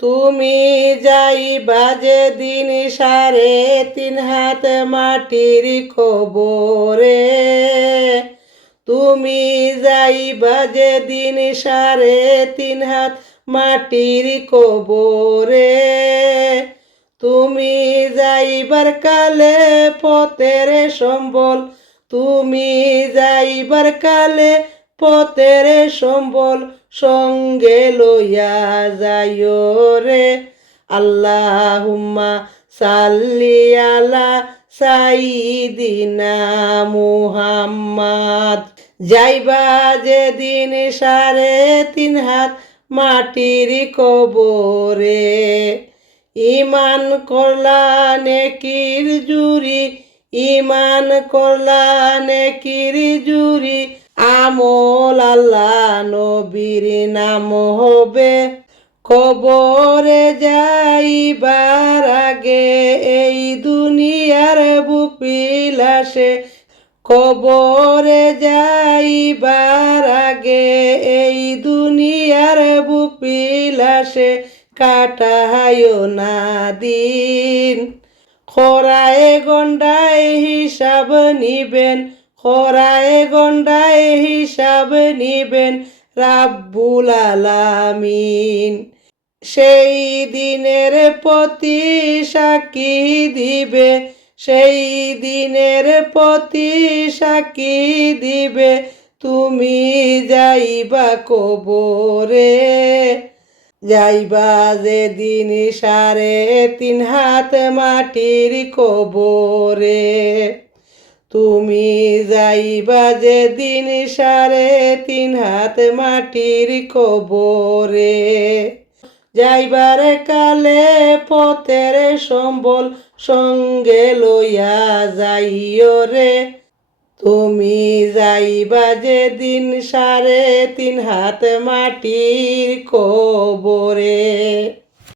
তুমি যাইবা যেদিন 3.5 হাত মাটির কবরে, তুমি যাইবা যেদিন 3.5 হাত মাটির কবরে, তুমি যাইবার কালে পথের সম্বল, তুমি যাইবার কালে পথের সম্বল সঙ্গে লইয়া যাইও রে। আল্লাহুম্মা সাল্লি আলা সাইয়্যিদিনা মুহাম্মাদ। যাইবা যেদিন 3.5 হাত মাটির কবরে, ইমান করলা নেকির জুরি, ইমান করলা নেকির জুরি, আমল আল্লাহ নবীর নাম হবে। কবরে যাইবার আগে এই দুনিয়ার বুক বিলাসে, কবরে যাইবার আগে এই দুনিয়ার বুক বিলাসে কাটায়ও না দিন। খরায় গন্ডায় হিসাব নিবেন, খরায় গন্ডায় হিসাব নিবেন রাব্বুল আলামিন। সেই দিনের প্রতি সাক্ষী দিবে, সেই দিনের প্রতি সাক্ষী দিবে তুমি যাইবা কবরে। যাইবা যেদিন 3.5 হাত মাটির কবরে, তুমি যাইবা যেদিন 3.5 হাত মাটির কবরে, যাইবার কালে পথের সম্বল সঙ্গে লইয়া যাইও রে। তুমি যাইবা যেদিন 3.5 হাত মাটির কবরে।